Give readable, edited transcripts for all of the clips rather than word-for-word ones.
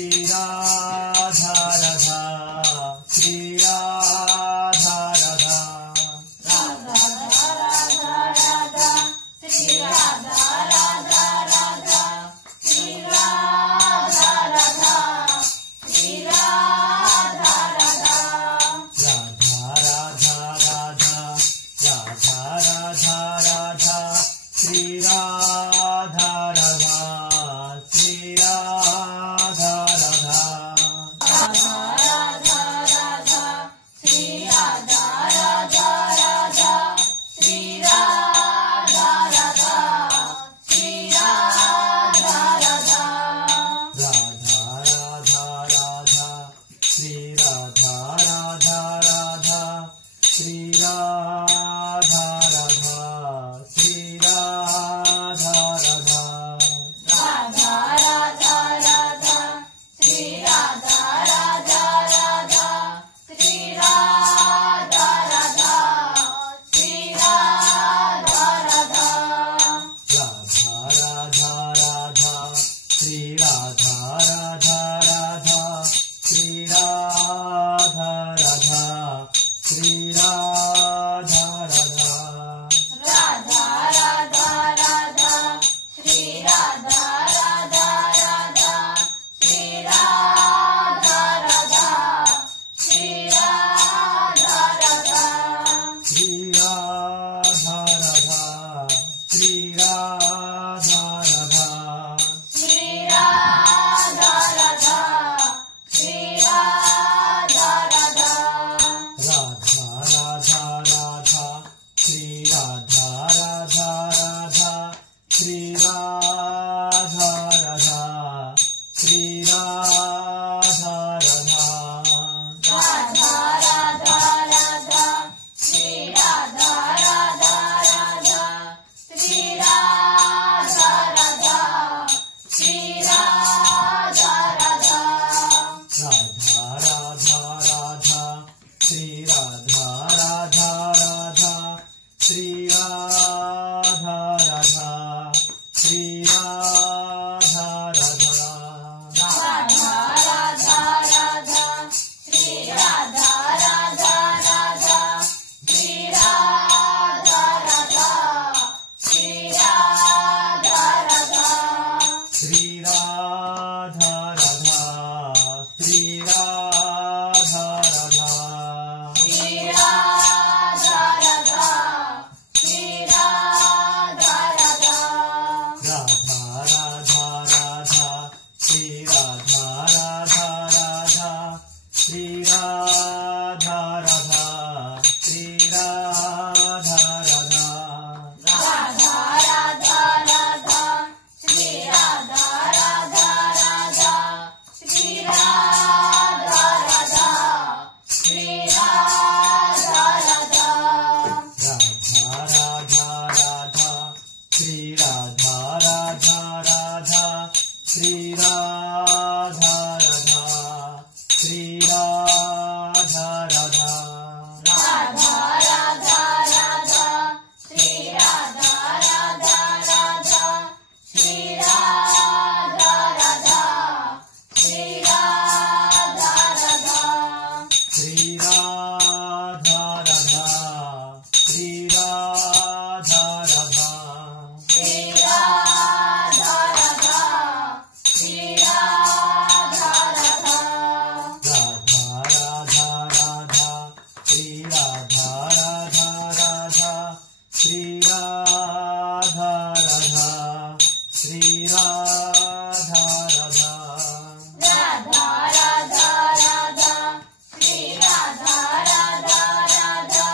श्री राधा राधा श्री राधा राधा राधा राधा राधा श्री राधा राधा राधा श्री राधा राधा श्री राधा राधा राधा राधा राधा राधा राधा श्री राधा राधा श्री राधा राधा राधा राधा राधा श्री राधा राधा राधा श्री राधा राधा श्री राधा राधा राधा राधा राधा श्री राधा राधा राधा श्री राधा राधा श्री राधा राधा राधा राधा राधा श्री राधा राधा राधा श्री राधा राधा श्री राधा राधा राधा राधा राधा श्री राधा राधा राधा श्री राधा राधा श्री राधा राधा राधा राधा राधा श्री राधा राधा राधा श्री राधा राधा श्री राधा राधा श्री राधा राधा श्री राधा राधा श्री राधा राधा श्री राधा राधा राधा राधा राधा श्री राधा राधा राधा श्री राधा राधा श्री राधा राधा राधा राधा राधा श्री राधा राधा राधा श्री राधा राधा श्री राधा राधा राधा राधा राधा श्री राधा राधा राधा श्री राधा राधा श्री राधा राधा राधा राधा राधा श्री राधा राधा राधा श्री राधा राधा श्री राधा राधा श्री राधा राधा श्री राधा राधा श्री राधा राधा श्री राधा राधा राधा राधा राधा श्री राधा राधा राधा श्री राधा राधा श्री राधा राधा राधा राधा राधा श्री राधा राधा राधा श्री राधा राधा श्री राधा राधा राधा राधा राधा श्री राधा राधा राधा श्री राधा राधा श्री राधा राधा राधा राधा राधा श्री राधा राधा राधा श्री राधा राधा श्री राधा राधा श्री राधा राधा श्री राधा राधा श्री राधा राधा श्री राधा राधा राधा राधा राधा श्री राधा राधा राधा श्री राधा राधा श्री राधा राधा राधा राधा राधा श्री राधा राधा राधा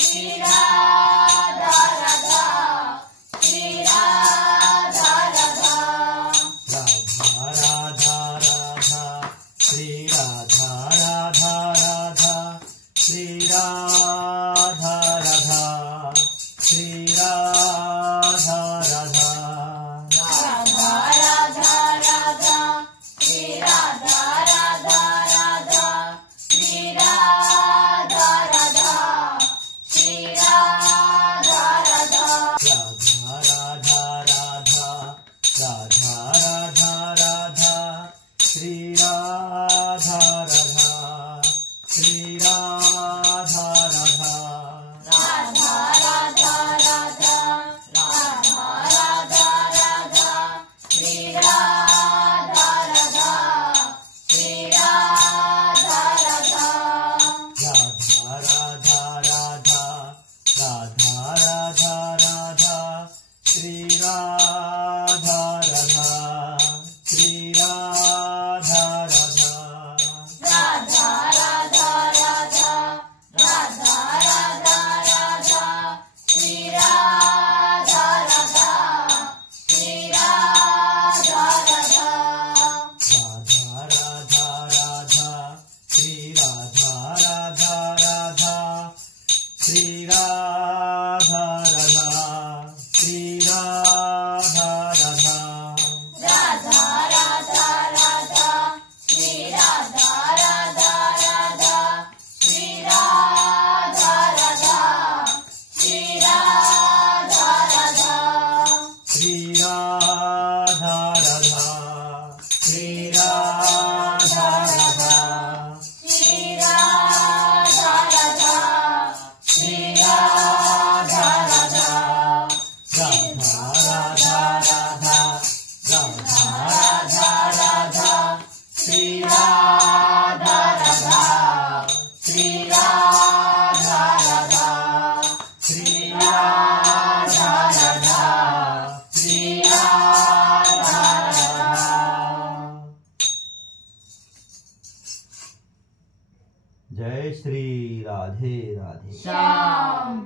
श्री राधा राधा श्री राधा राधा राधा राधा राधा श्री राधा राधा राधा श्री राधा राधा श्री राधा राधा राधा राधा राधा श्री राधा राधा राधा श्री राधा राधा श्री राधा राधा राधा राधा राधा राधा राधा राधा श्री राधा राधा श्री राधा राधा राधा राधा राधा राधा राधा राधा श्री राधा राधा श्री राधा राधा राधा राधा राधा राधा राधा श्री राधा राधा श्री राधा राधा राधा राधा राधा राधा राधा राधा श्री राधा राधा श्री राधा राधा राधा राधा श्री राधा राधा राधा श्री राधा राधा श्री राधा राधा राधा राधा राधा श्री राधा राधा राधा श्री राधा राधा श्री राधा राधा श्री राधा राधा श्री राधा राधा श्री राधा राधा श्री राधा राधा राधा राधा राधा राधा राधा राधा श्री राधा राधा श्री राधा राधा श्री राधा राधा श्री राधा राधा। जय श्री राधे राधे श्याम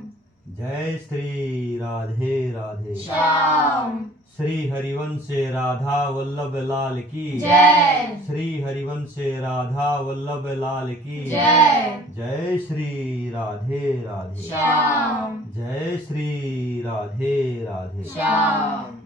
जय श्री राधे राधे श्याम श्री हरिवंश राधा वल्लभ लाल की जय श्री हरिवंश राधा वल्लभ लाल की जय जय श्री राधे राधे श्याम जय श्री राधे राधे श्याम